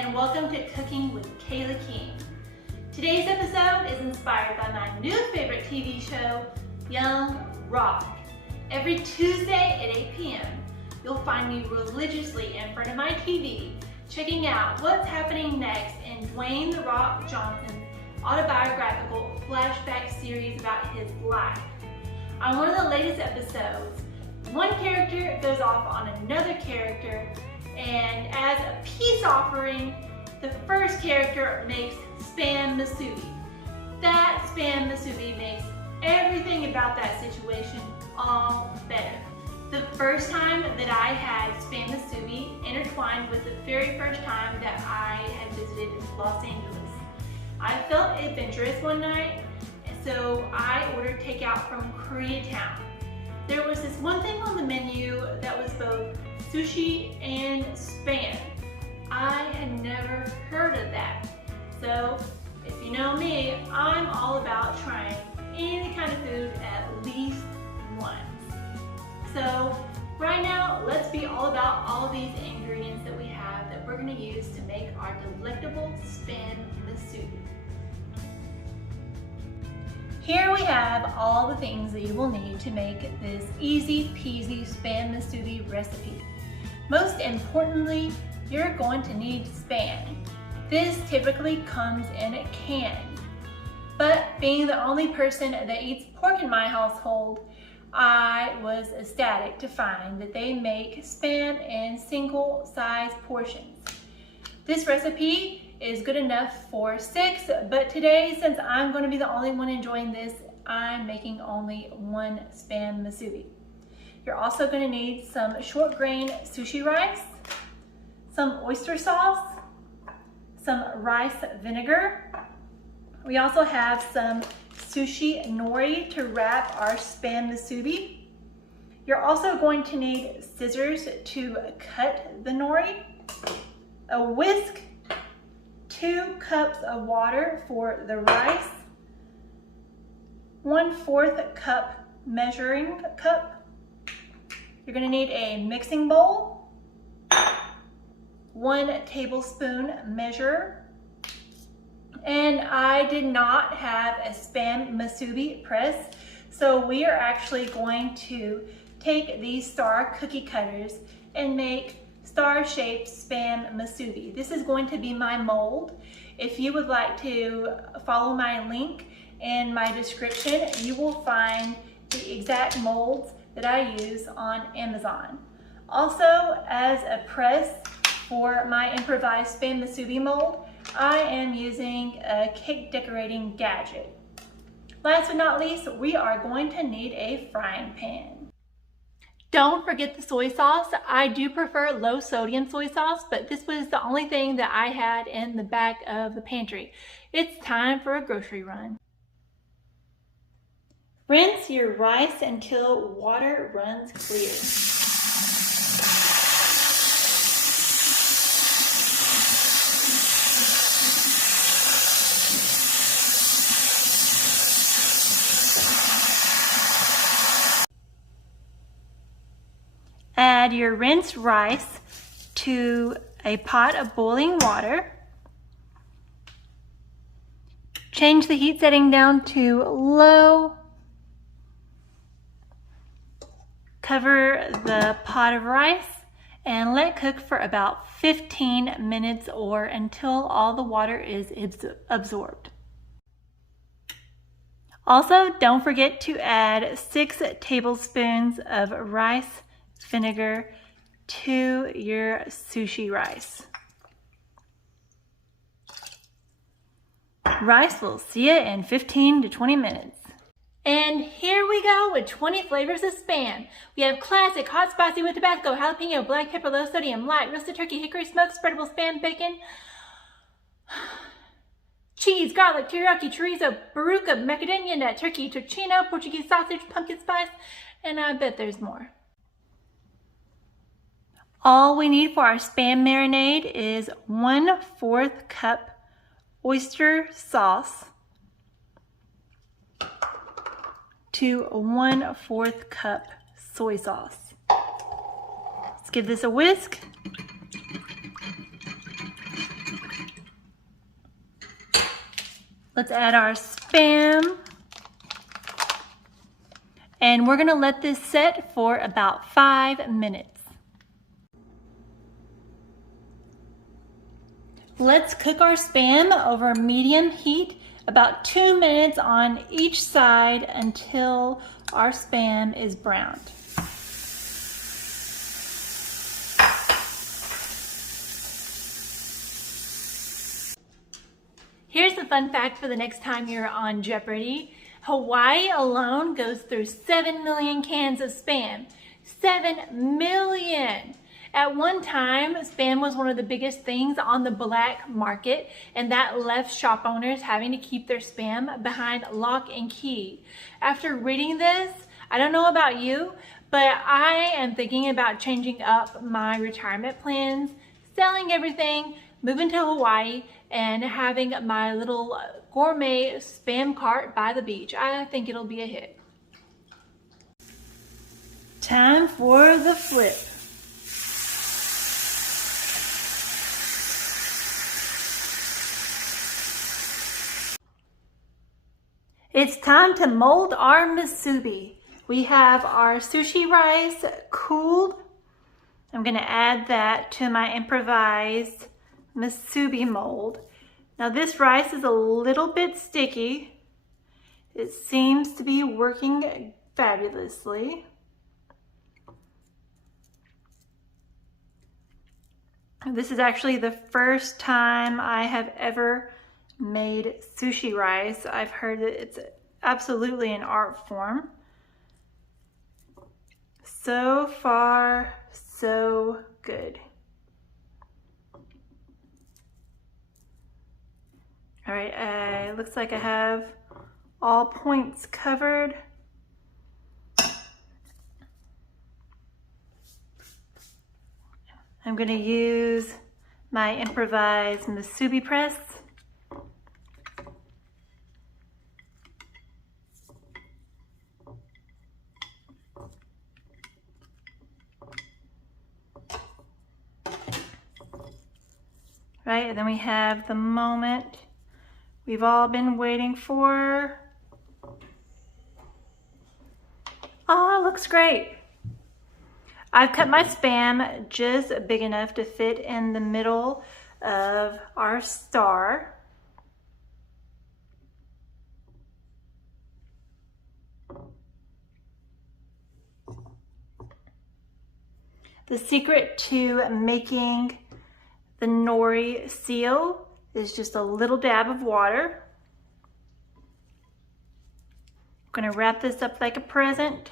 and welcome to Cooking with Kayla King. Today's episode is inspired by my new favorite TV show, Young Rock. Every Tuesday at 8 p.m., you'll find me religiously in front of my TV, checking out what's happening next in Dwayne "The Rock" Johnson's autobiographical flashback series about his life. On one of the latest episodes, one character goes off on another character, and as a peace offering, the first character makes Spam Musubi. That Spam Musubi makes everything about that situation all better. The first time that I had Spam Musubi intertwined with the very first time that I had visited Los Angeles. I felt adventurous one night, so I ordered takeout from Koreatown. There was this one thing on the menu that was both sushi and spam. I had never heard of that. So, if you know me, I'm all about trying any kind of food at least once. So, right now, let's be all about all of these ingredients that we have that we're going to use to make our delectable spam musubi. Here we have all the things that you will need to make this easy peasy spam musubi recipe. Most importantly, you're going to need spam. This typically comes in a can, but being the only person that eats pork in my household, I was ecstatic to find that they make spam in single size portions. This recipe is good enough for 6, but today, since I'm going to be the only one enjoying this, I'm making only 1 spam musubi. You're also going to need some short grain sushi rice, some oyster sauce, some rice vinegar. We also have some sushi nori to wrap our spam musubi. You're also going to need scissors to cut the nori, a whisk, 2 cups of water for the rice, 1/4 cup measuring cup. You're going to need a mixing bowl, 1 tablespoon measure, and I did not have a spam musubi press, so we are actually going to take these star cookie cutters and make star-shaped spam musubi. This is going to be my mold. If you would like to follow my link in my description, you will find the exact molds that I use on Amazon. Also, as a press for my improvised spam musubi mold, I am using a cake decorating gadget. Last but not least, we are going to need a frying pan. Don't forget the soy sauce. I do prefer low sodium soy sauce, but this was the only thing that I had in the back of the pantry. It's time for a grocery run. Rinse your rice until water runs clear. Add your rinsed rice to a pot of boiling water. Change the heat setting down to low. Cover the pot of rice and let cook for about 15 minutes or until all the water is absorbed. Also, don't forget to add 6 tablespoons of rice vinegar to your sushi rice. Rice will see you in 15 to 20 minutes. And here we go with 20 flavors of spam. We have classic, hot spicy with Tabasco, jalapeno, black pepper, low sodium, light, roasted turkey, hickory smoked, spreadable spam, bacon, cheese, garlic, teriyaki, chorizo, baruca, macadamia nut, turkey, tocino, Portuguese sausage, pumpkin spice, and I bet there's more. All we need for our spam marinade is 1/4 cup oyster sauce to 1/4 cup soy sauce. Let's give this a whisk. Let's add our Spam. And we're gonna let this set for about 5 minutes. Let's cook our Spam over medium heat, about 2 minutes on each side until our Spam is browned. Here's the fun fact for the next time you're on Jeopardy! Hawaii alone goes through 7 million cans of Spam. 7 million! At one time, Spam was one of the biggest things on the black market, and that left shop owners having to keep their Spam behind lock and key. After reading this, I don't know about you, but I am thinking about changing up my retirement plans, selling everything, moving to Hawaii, and having my little gourmet Spam cart by the beach. I think it'll be a hit. Time for the flip. It's time to mold our musubi. We have our sushi rice cooled. I'm gonna add that to my improvised musubi mold. Now this rice is a little bit sticky. It seems to be working fabulously. This is actually the first time I have ever made sushi rice. I've heard that it's absolutely an art form. So far, so good. All right, looks like I have all points covered. I'm gonna use my improvised musubi press. Right, and then we have the moment we've all been waiting for. Oh, looks great. I've cut my Spam just big enough to fit in the middle of our star. The secret to making the nori seal is just a little dab of water. I'm gonna wrap this up like a present.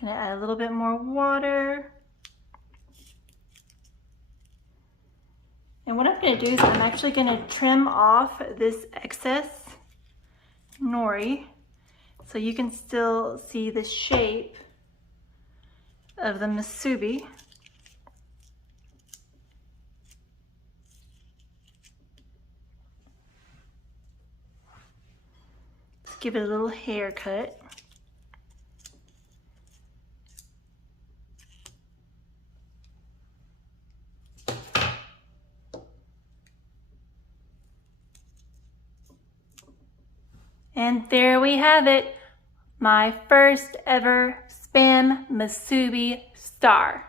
Gonna add a little bit more water. And what I'm gonna do is I'm actually gonna trim off this excess nori so you can still see the shape of the musubi. Let's give it a little haircut. And there we have it, my first ever Spam musubi star.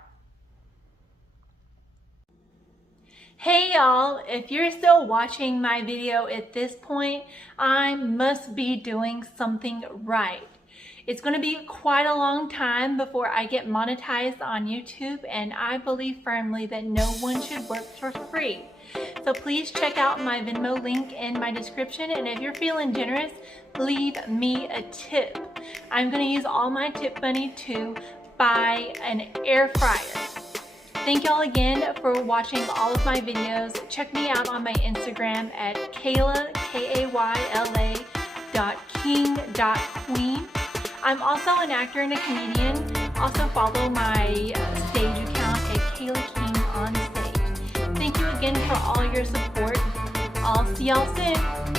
Hey y'all, if you're still watching my video at this point, I must be doing something right. It's going to be quite a long time before I get monetized on YouTube, and I believe firmly that no one should work for free. So please check out my Venmo link in my description, and if you're feeling generous, leave me a tip. I'm going to use all my tip money to buy an air fryer. Thank y'all again for watching all of my videos. Check me out on my Instagram at Kayla, K-A-Y-L-A .king.queen. I'm also an actor and a comedian. Also follow my stage account at Kayla King on stage. Thank you again for all your support. I'll see y'all soon.